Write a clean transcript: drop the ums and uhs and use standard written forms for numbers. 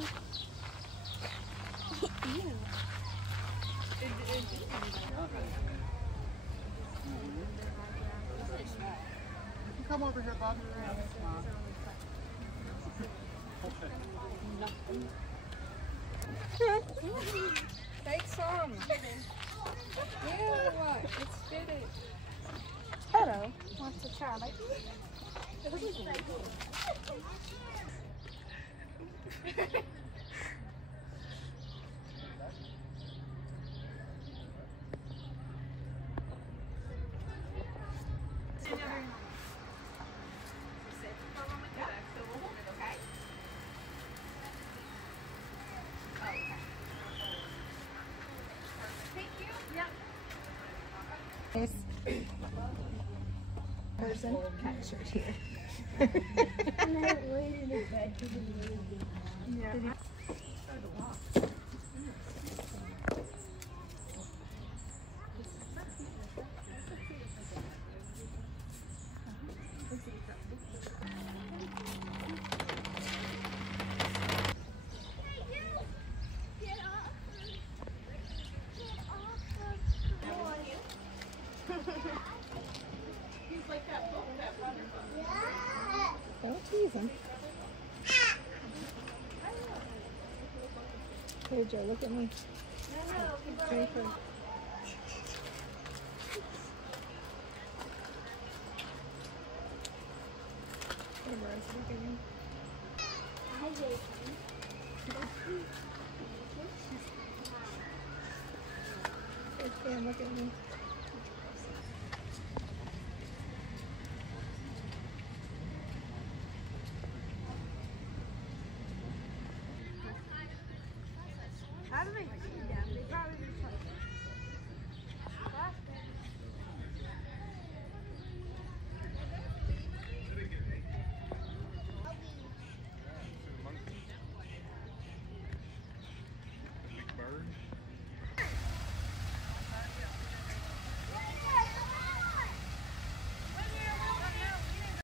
Ew. Come over here, Bob. Take some. Ew, it's fitted. Hello. Wants to try like nice person. Cat shirt here. Yeah. Don't tease him. Here, Joe, look at me. Jennifer. Hey, Bryce, look at me. Hey, Sam, look at me. How do they